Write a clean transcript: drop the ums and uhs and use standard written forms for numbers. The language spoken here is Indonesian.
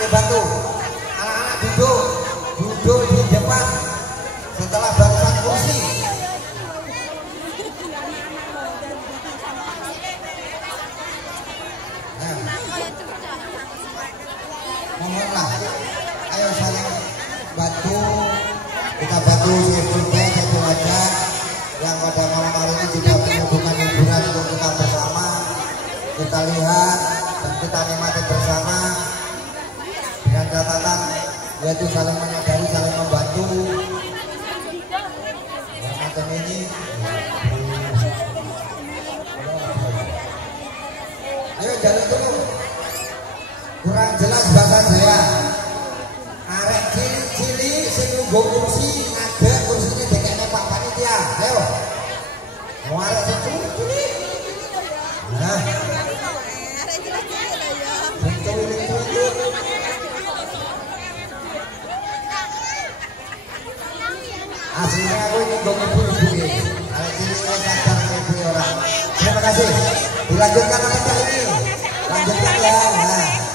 dibantu. Anak-anak duduk, duduk di depan setelah barisan kursi. Mohonlah, ayo saling bantu, kita bantu satu aja yang pada malam hari ini juga menyuguhkan hiburan untuk kita bersama, kita lihat dan kita nikmati bersama dengan catatan yaitu saling menyadari, saling membantu. Macam ini. Ayo jalan dulu. Kurang jelas bahasa Jaya. Arek cilik sing nggo kursi ngadeg kursine dekene Pak Panitia. Ayo. Mau arek sing cilik. Nah. Arek cilik lho ya. Cilik. Aslinya aku ini nggo ibu-ibu iki. Arek cilik sadar ibu ora. Terima kasih. Dilanjutkan apa ini? Lanjutkan ya. Nah.